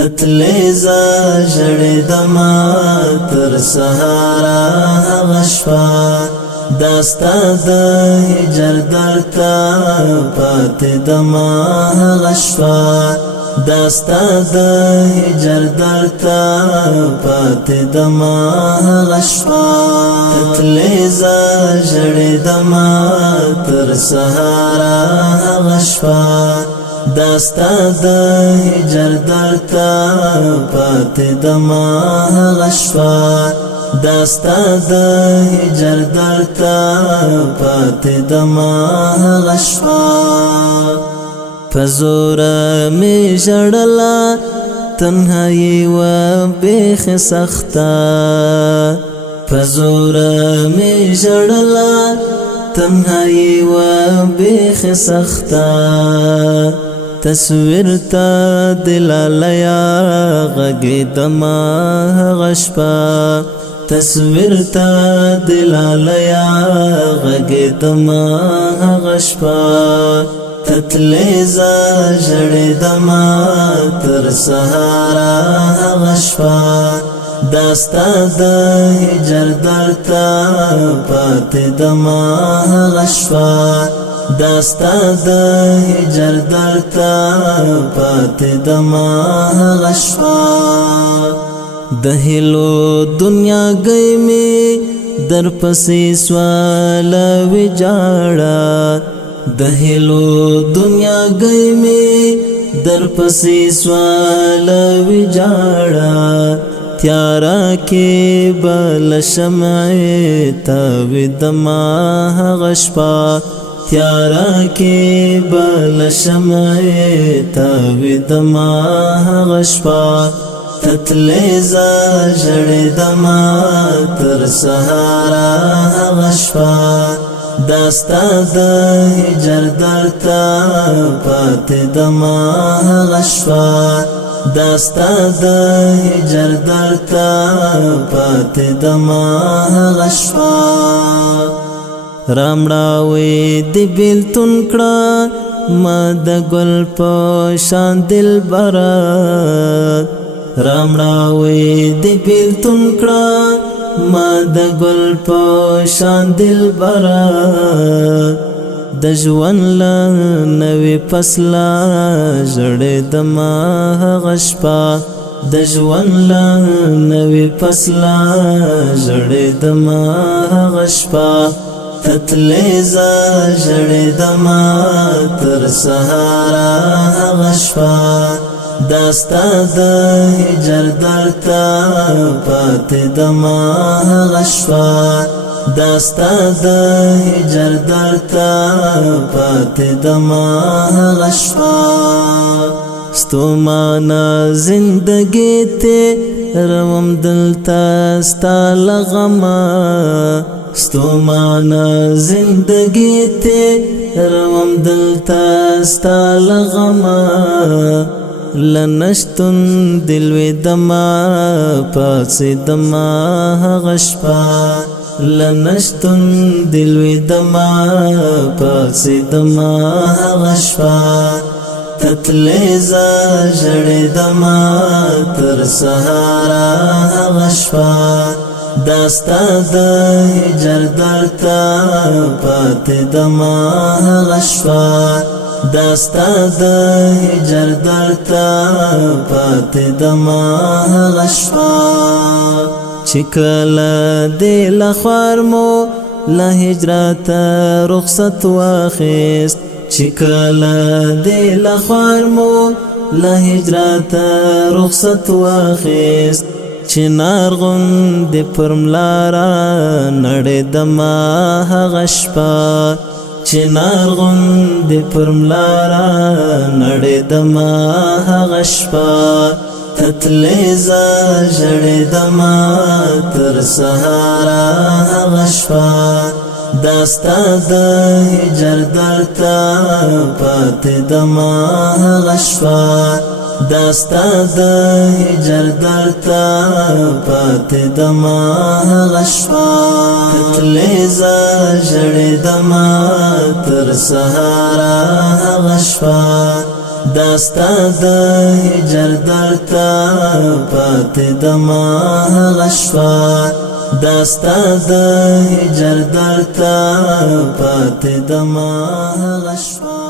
تتلیزا جڑی دما تر سهارا غشپا داستا دا هجر درتا پات دما غشپا داستا دا هجر درتا پات دما غشپا تتلیزا جڑی دما تر سهارا غشپا داستا دا هجر درتا پات دما غشپا داستا دا هجر درتا پات دما غشپا پزورا می جڑلا تنهایی و بیخ سختا پزورا می جڑلا تنهایی و بیخ سختا تصویر تا دلالیا غگی دما غشپا تصویر تا دلالیا غگی دما غشپا تتلیزا جڑی دما تر سهارا غشپا داستا دا هجر درتا پات دما غشپا داستا دا هجر درتا پات دما غشپا دهلو دنیا گئی می در پسی سوالا وجاڑا دهلو دنیا گئی می در پسی سوالا وجاڑا تیارا کی بل شمعی تاوی دما غشپا تیارا کی بل شمعی تاوی دما غشپا تتلیزا جڑی دما تر سهارا غشپا داستا دا هجر درتا پات دما غشپا داستا دا هجر درتا پات دما غشپا رامڑاوی دی بیلتون کڑا ما دا گل پوشان دل برات رامڑاوی دی بیلتون کڑا ما دا گل پوشان دل برات دجوان لا نوی پسلا جڑی دما غشپا دجوان لا نوی پسلا جڑی دما غشپا تتلیزا جڑی دما تر سهارا غشپا داستا دا هجر درتا پات دما غشپا داستا دا هجر درتا پات دما غشپا ستومانا زندگی تے روم دلتا ستا لغما ستومانا زندگی تے روم دلتا ستا لغما لنشتن دلوی دما پاس دما غشپا لنشتن دلوی دما پاس دما غشپا تتلیزا جڑی دما تر سهارا غشپا داستا دا هجر درتا پات دما غشپا داستا دا هجر درتا پات دما غشپا چکلا دیل خوارمو لا هجرتا رخصت واخست چکلا دیل خوارمو لا هجرتا رخصت واخست چنار غند پرملارا نڑی دما غشپا چنار غند پرملارا نڑی دما غشپا تتلیزا جڑی دما تر سهارا غشپا داستا دا هجر درتا پات دما غشپا داستا دا هجر درتا پات دما غشپا تتلیزا جڑی دما تر سهارا غشپا داستا د هجر درتا پات دما غشفا داستا د هجر درتا پات دما غشفا